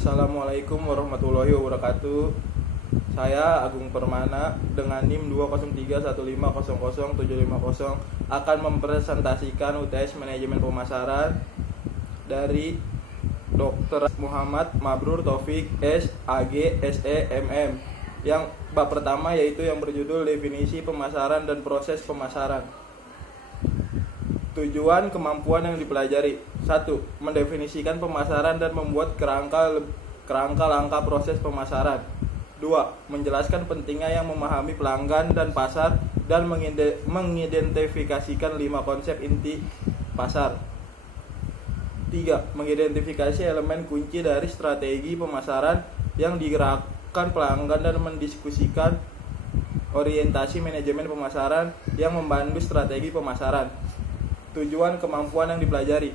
Assalamualaikum warahmatullahi wabarakatuh. Saya Agung Permana dengan NIM 20315000750 akan mempresentasikan UTS Manajemen Pemasaran dari Dr. Muhammad Mabrur Taufik S.Ag S.E.M.M. Yang bab pertama yaitu yang berjudul definisi pemasaran dan proses pemasaran. Tujuan kemampuan yang dipelajari. 1. Mendefinisikan pemasaran dan membuat kerangka langkah proses pemasaran. 2. Menjelaskan pentingnya yang memahami pelanggan dan pasar dan mengidentifikasikan 5 konsep inti pasar. 3. Mengidentifikasi elemen kunci dari strategi pemasaran yang digerakkan pelanggan dan mendiskusikan orientasi manajemen pemasaran yang membantu strategi pemasaran. Tujuan kemampuan yang dipelajari.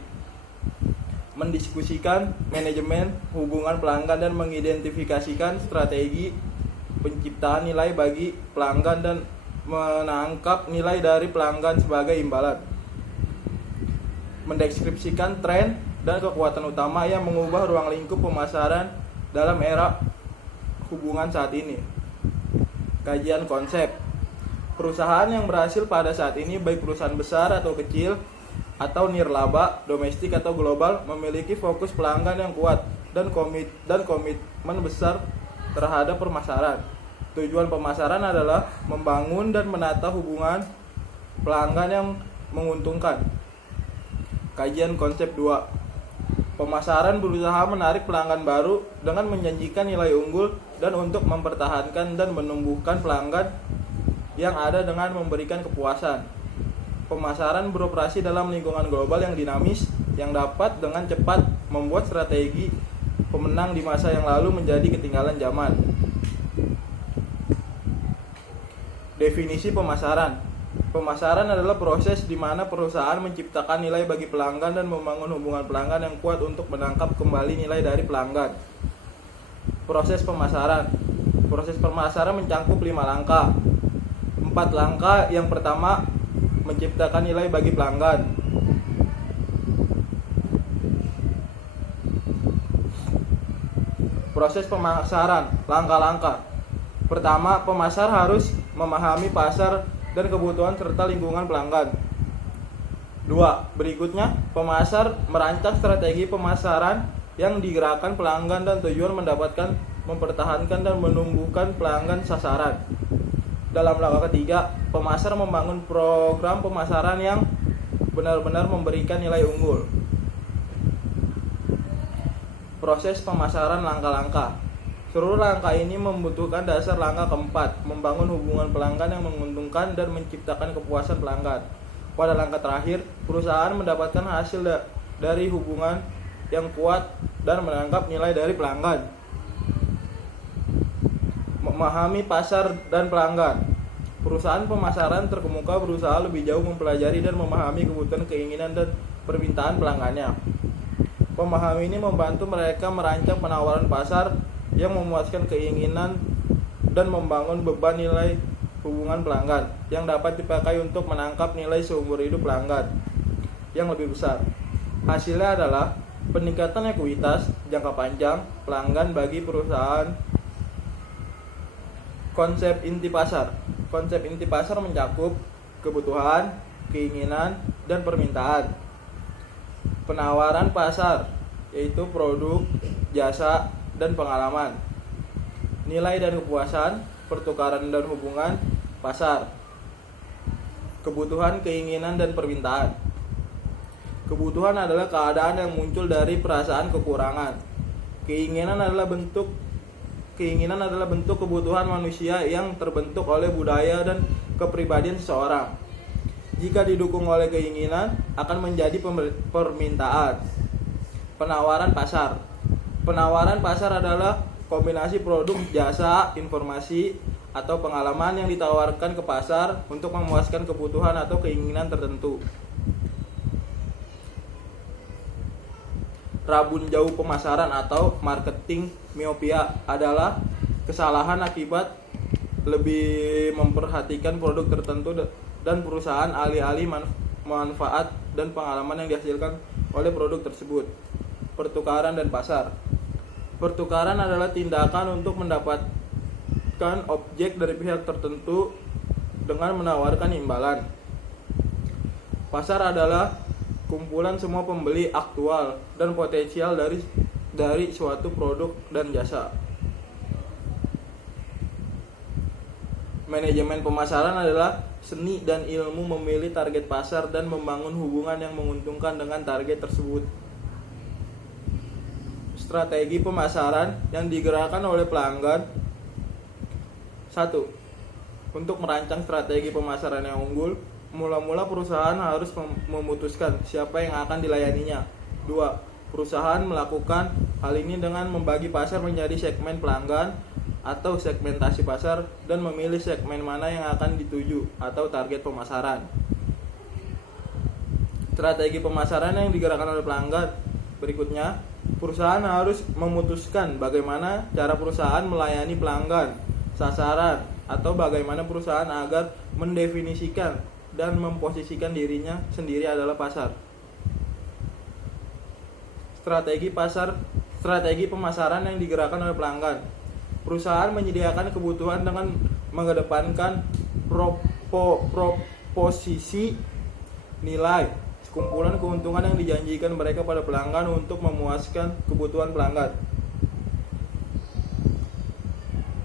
Mendiskusikan manajemen hubungan pelanggan dan mengidentifikasikan strategi penciptaan nilai bagi pelanggan dan menangkap nilai dari pelanggan sebagai imbalan. Mendeskripsikan tren dan kekuatan utama yang mengubah ruang lingkup pemasaran dalam era hubungan saat ini. Kajian konsep. Perusahaan yang berhasil pada saat ini, baik perusahaan besar atau kecil atau nirlaba, domestik atau global, memiliki fokus pelanggan yang kuat dan komitmen besar terhadap pemasaran. Tujuan pemasaran adalah membangun dan menata hubungan pelanggan yang menguntungkan. Kajian konsep 2. Pemasaran berusaha menarik pelanggan baru dengan menjanjikan nilai unggul dan untuk mempertahankan dan menumbuhkan pelanggan yang ada dengan memberikan kepuasan. Pemasaran beroperasi dalam lingkungan global yang dinamis, yang dapat dengan cepat membuat strategi pemenang di masa yang lalu menjadi ketinggalan zaman. Definisi pemasaran. Pemasaran adalah proses di mana perusahaan menciptakan nilai bagi pelanggan dan membangun hubungan pelanggan yang kuat untuk menangkap kembali nilai dari pelanggan. Proses pemasaran. Proses pemasaran mencakup 5 langkah. 4 langkah. Yang pertama, menciptakan nilai bagi pelanggan. Proses pemasaran, langkah-langkah. Pertama, pemasar harus memahami pasar dan kebutuhan serta lingkungan pelanggan. 2. Berikutnya, pemasar merancang strategi pemasaran yang digerakkan pelanggan dan tujuan mendapatkan, mempertahankan dan menumbuhkan pelanggan sasaran. Dalam langkah ketiga, pemasar membangun program pemasaran yang benar-benar memberikan nilai unggul. Proses pemasaran langkah-langkah. Seluruh langkah ini membutuhkan dasar langkah keempat, membangun hubungan pelanggan yang menguntungkan dan menciptakan kepuasan pelanggan. Pada langkah terakhir, perusahaan mendapatkan hasil dari hubungan yang kuat dan menangkap nilai dari pelanggan. Memahami pasar dan pelanggan. Perusahaan pemasaran terkemuka berusaha lebih jauh mempelajari dan memahami kebutuhan, keinginan, dan permintaan pelanggannya. Pemahaman ini membantu mereka merancang penawaran pasar yang memuaskan keinginan dan membangun beban nilai hubungan pelanggan yang dapat dipakai untuk menangkap nilai seumur hidup pelanggan yang lebih besar. Hasilnya adalah peningkatan ekuitas jangka panjang pelanggan bagi perusahaan. Konsep inti pasar. Konsep inti pasar mencakup kebutuhan, keinginan, dan permintaan. Penawaran pasar, yaitu produk, jasa, dan pengalaman. Nilai dan kepuasan, pertukaran dan hubungan pasar. Kebutuhan, keinginan, dan permintaan. Kebutuhan adalah keadaan yang muncul dari perasaan kekurangan. Keinginan adalah bentuk kebutuhan manusia yang terbentuk oleh budaya dan kepribadian seseorang. Jika didukung oleh keinginan, akan menjadi permintaan. Penawaran pasar. Penawaran pasar adalah kombinasi produk, jasa, informasi, atau pengalaman yang ditawarkan ke pasar untuk memuaskan kebutuhan atau keinginan tertentu. Rabun jauh pemasaran atau marketing miopia adalah kesalahan akibat lebih memperhatikan produk tertentu dan perusahaan alih-alih manfaat dan pengalaman yang dihasilkan oleh produk tersebut. Pertukaran dan pasar. Pertukaran adalah tindakan untuk mendapatkan objek dari pihak tertentu dengan menawarkan imbalan. Pasar adalah kumpulan semua pembeli aktual dan potensial dari suatu produk dan jasa. Manajemen pemasaran adalah seni dan ilmu memilih target pasar dan membangun hubungan yang menguntungkan dengan target tersebut. Strategi pemasaran yang digerakkan oleh pelanggan. 1. Untuk merancang strategi pemasaran yang unggul, mula-mula perusahaan harus memutuskan siapa yang akan dilayaninya. 2. Perusahaan melakukan hal ini dengan membagi pasar menjadi segmen pelanggan atau segmentasi pasar dan memilih segmen mana yang akan dituju atau target pemasaran. Strategi pemasaran yang digerakkan oleh pelanggan. Berikutnya, perusahaan harus memutuskan bagaimana cara perusahaan melayani pelanggan, sasaran, atau bagaimana perusahaan agar mendefinisikan dan memposisikan dirinya sendiri adalah pasar. Strategi pemasaran yang digerakkan oleh pelanggan. Perusahaan menyediakan kebutuhan dengan mengedepankan proposisi nilai, kumpulan keuntungan yang dijanjikan mereka pada pelanggan untuk memuaskan kebutuhan pelanggan.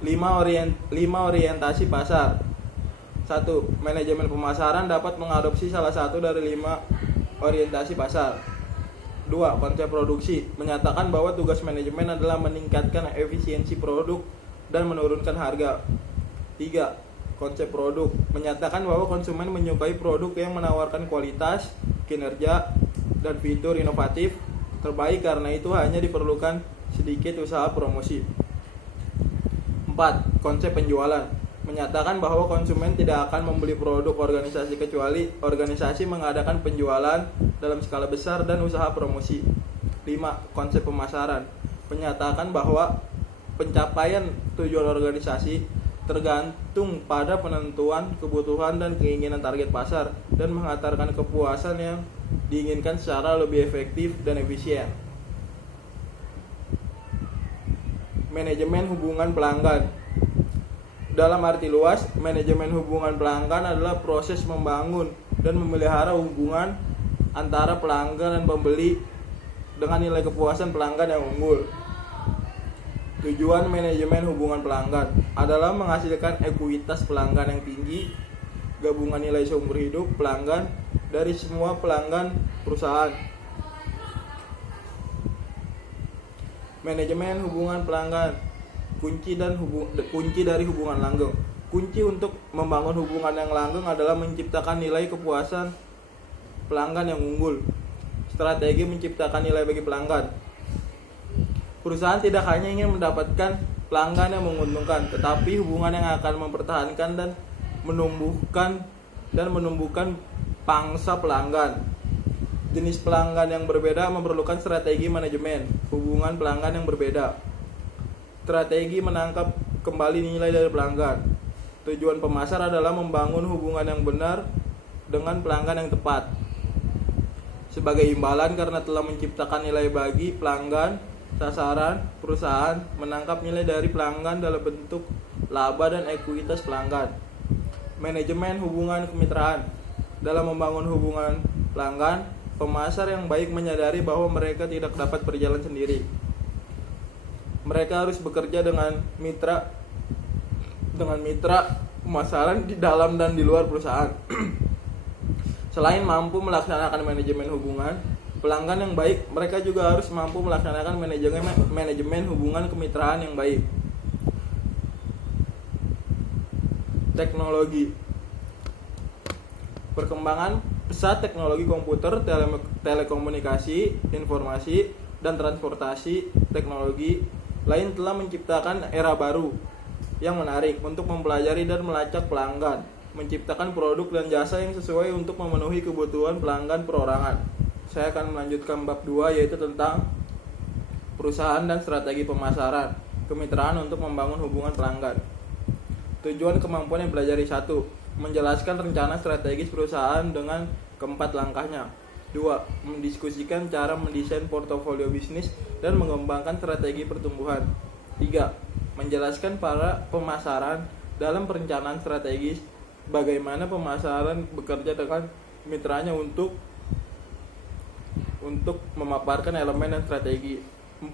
5 orientasi pasar. 1. Manajemen pemasaran dapat mengadopsi salah satu dari 5 orientasi pasar. 2. Konsep produksi menyatakan bahwa tugas manajemen adalah meningkatkan efisiensi produk dan menurunkan harga. 3. Konsep produk menyatakan bahwa konsumen menyukai produk yang menawarkan kualitas, kinerja, dan fitur inovatif terbaik, karena itu hanya diperlukan sedikit usaha promosi. 4. Konsep penjualan menyatakan bahwa konsumen tidak akan membeli produk organisasi kecuali organisasi mengadakan penjualan dalam skala besar dan usaha promosi. 5. Konsep pemasaran menyatakan bahwa pencapaian tujuan organisasi tergantung pada penentuan kebutuhan dan keinginan target pasar dan menghantarkan kepuasan yang diinginkan secara lebih efektif dan efisien. Manajemen hubungan pelanggan. Dalam arti luas, manajemen hubungan pelanggan adalah proses membangun dan memelihara hubungan antara pelanggan dan pembeli dengan nilai kepuasan pelanggan yang unggul. Tujuan manajemen hubungan pelanggan adalah menghasilkan ekuitas pelanggan yang tinggi, gabungan nilai seumur hidup pelanggan dari semua pelanggan perusahaan. Manajemen hubungan pelanggan, kunci dari hubungan langgeng. Kunci untuk membangun hubungan yang langgeng adalah menciptakan nilai kepuasan pelanggan yang unggul. Strategi menciptakan nilai bagi pelanggan. Perusahaan tidak hanya ingin mendapatkan pelanggan yang menguntungkan, tetapi hubungan yang akan mempertahankan dan menumbuhkan pangsa pelanggan. Jenis pelanggan yang berbeda memerlukan strategi manajemen hubungan pelanggan yang berbeda. Strategi menangkap kembali nilai dari pelanggan. Tujuan pemasar adalah membangun hubungan yang benar dengan pelanggan yang tepat. Sebagai imbalan karena telah menciptakan nilai bagi pelanggan, sasaran perusahaan menangkap nilai dari pelanggan dalam bentuk laba dan ekuitas pelanggan. Manajemen hubungan kemitraan. Dalam membangun hubungan pelanggan, pemasar yang baik menyadari bahwa mereka tidak dapat berjalan sendiri. Mereka harus bekerja dengan mitra pemasaran di dalam dan di luar perusahaan. Selain mampu melaksanakan manajemen hubungan pelanggan yang baik, mereka juga harus mampu melaksanakan manajemen hubungan kemitraan yang baik. Teknologi. Perkembangan pesat teknologi komputer, telekomunikasi, informasi, dan transportasi teknologi lain telah menciptakan era baru yang menarik untuk mempelajari dan melacak pelanggan, menciptakan produk dan jasa yang sesuai untuk memenuhi kebutuhan pelanggan perorangan. Saya akan melanjutkan bab 2, yaitu tentang perusahaan dan strategi pemasaran, kemitraan untuk membangun hubungan pelanggan. Tujuan kemampuan yang pelajari. 1. Menjelaskan rencana strategis perusahaan dengan keempat langkahnya. 2. Mendiskusikan cara mendesain portofolio bisnis dan mengembangkan strategi pertumbuhan. 3. Menjelaskan para pemasaran dalam perencanaan strategis bagaimana pemasaran bekerja dengan mitranya untuk memaparkan elemen dan strategi. 4.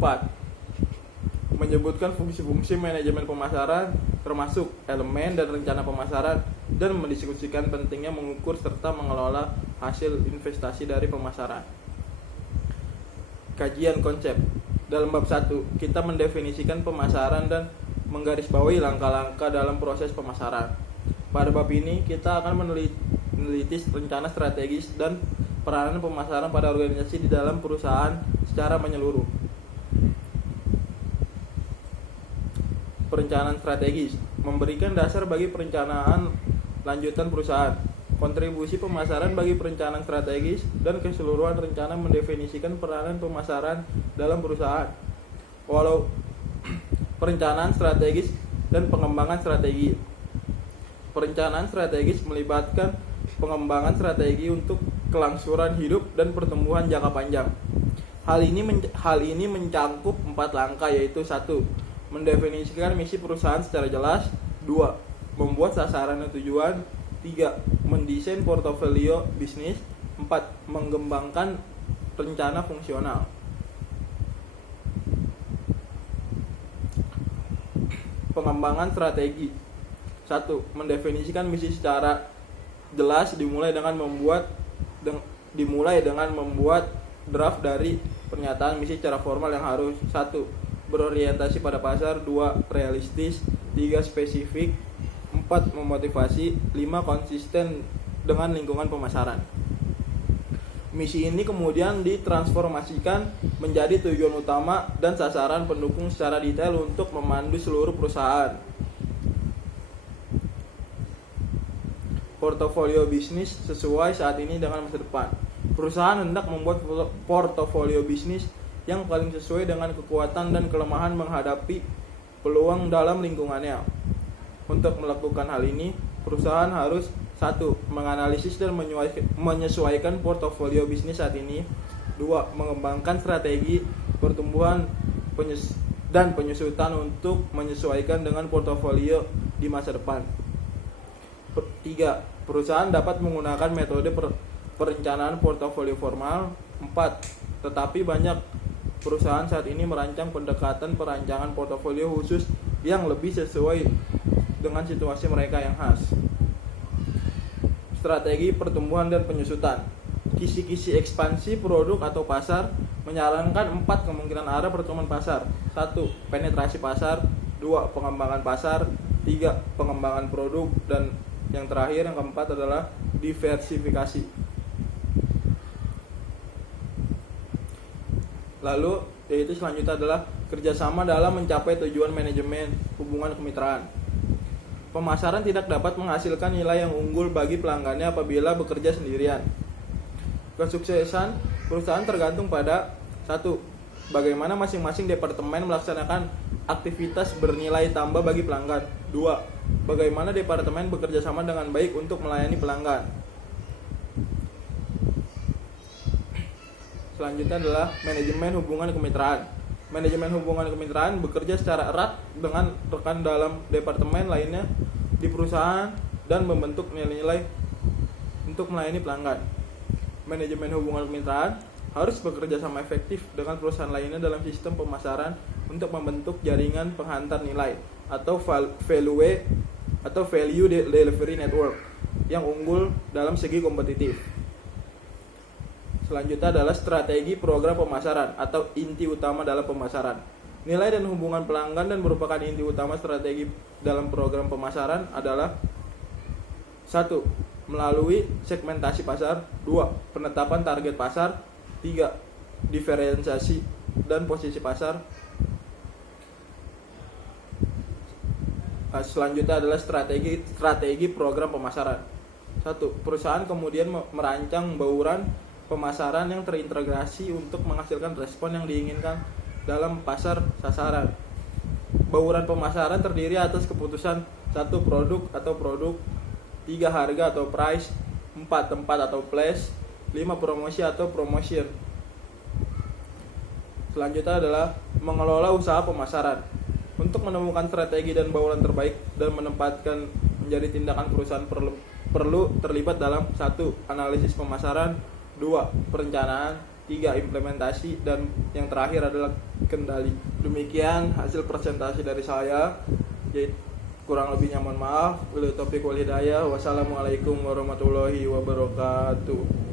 Menyebutkan fungsi-fungsi manajemen pemasaran termasuk elemen dan rencana pemasaran dan mendiskusikan pentingnya mengukur serta mengelola hasil investasi dari pemasaran. Kajian konsep. Dalam bab 1, kita mendefinisikan pemasaran dan menggarisbawahi langkah-langkah dalam proses pemasaran. Pada bab ini, kita akan meneliti rencana strategis dan peranan pemasaran pada organisasi di dalam perusahaan secara menyeluruh. Perencanaan strategis memberikan dasar bagi perencanaan lanjutan perusahaan. Kontribusi pemasaran bagi perencanaan strategis dan keseluruhan rencana mendefinisikan peranan pemasaran dalam perusahaan. Walau perencanaan strategis dan pengembangan strategi. Perencanaan strategis melibatkan pengembangan strategi untuk kelangsungan hidup dan pertumbuhan jangka panjang. Hal ini mencangkup 4 langkah, yaitu 1. Mendefinisikan misi perusahaan secara jelas. 2. Membuat sasaran dan tujuan. 3. Mendesain portofolio bisnis. 4. Mengembangkan rencana fungsional. Pengembangan strategi. 1. Mendefinisikan misi secara jelas dimulai dengan membuat draft dari pernyataan misi secara formal yang harus 1. Berorientasi pada pasar. 2. Realistis. 3. Spesifik. 4. Memotivasi. 5. Konsisten dengan lingkungan pemasaran. Misi ini kemudian ditransformasikan menjadi tujuan utama dan sasaran pendukung secara detail untuk memandu seluruh perusahaan. Portofolio bisnis sesuai saat ini dengan masa depan. Perusahaan hendak membuat portofolio bisnis yang paling sesuai dengan kekuatan dan kelemahan menghadapi peluang dalam lingkungannya. Untuk melakukan hal ini, perusahaan harus 1. Menganalisis dan menyesuaikan portofolio bisnis saat ini. 2. Mengembangkan strategi pertumbuhan dan penyusutan untuk menyesuaikan dengan portofolio di masa depan. 3. Perusahaan dapat menggunakan metode perencanaan portofolio formal. 4. Tetapi banyak perusahaan saat ini merancang pendekatan perancangan portofolio khusus yang lebih sesuai dengan situasi mereka yang khas. Strategi pertumbuhan dan penyusutan. Kisi-kisi ekspansi produk atau pasar menyarankan 4 kemungkinan arah pertumbuhan pasar. 1. Penetrasi pasar. 2. Pengembangan pasar. 3. Pengembangan produk. Dan yang terakhir, yang keempat adalah diversifikasi. Lalu, yaitu selanjutnya adalah kerjasama dalam mencapai tujuan manajemen hubungan kemitraan. Pemasaran tidak dapat menghasilkan nilai yang unggul bagi pelanggannya apabila bekerja sendirian. Kesuksesan perusahaan tergantung pada 1. Bagaimana masing-masing departemen melaksanakan aktivitas bernilai tambah bagi pelanggan. 2. Bagaimana departemen bekerja sama dengan baik untuk melayani pelanggan. Selanjutnya adalah manajemen hubungan kemitraan. Manajemen hubungan kemitraan bekerja secara erat dengan rekan dalam departemen lainnya di perusahaan dan membentuk nilai-nilai untuk melayani pelanggan. Manajemen hubungan kemitraan harus bekerja sama efektif dengan perusahaan lainnya dalam sistem pemasaran untuk membentuk jaringan penghantar nilai atau value delivery network yang unggul dalam segi kompetitif. Selanjutnya adalah strategi program pemasaran atau inti utama dalam pemasaran. Nilai dan hubungan pelanggan dan merupakan inti utama strategi dalam program pemasaran adalah 1. Melalui segmentasi pasar. 2. Penetapan target pasar. 3. Diferensiasi dan posisi pasar. Selanjutnya adalah strategi program pemasaran. 1. Perusahaan kemudian merancang bauran pemasaran yang terintegrasi untuk menghasilkan respon yang diinginkan dalam pasar sasaran. Bauran pemasaran terdiri atas keputusan 1. Produk atau produk. 3. Harga atau price. 4. Tempat atau place. 5. 5. Promosi atau promotion. Selanjutnya adalah mengelola usaha pemasaran. Untuk menemukan strategi dan bauran terbaik dan menempatkan menjadi tindakan perusahaan perlu terlibat dalam 1. Analisis pemasaran, 2. Perencanaan, 3. Implementasi, dan yang terakhir adalah kendali. Demikian hasil presentasi dari saya. Jadi kurang lebihnya mohon maaf. Wabillahi taufiq wal hidayah. Wassalamualaikum warahmatullahi wabarakatuh.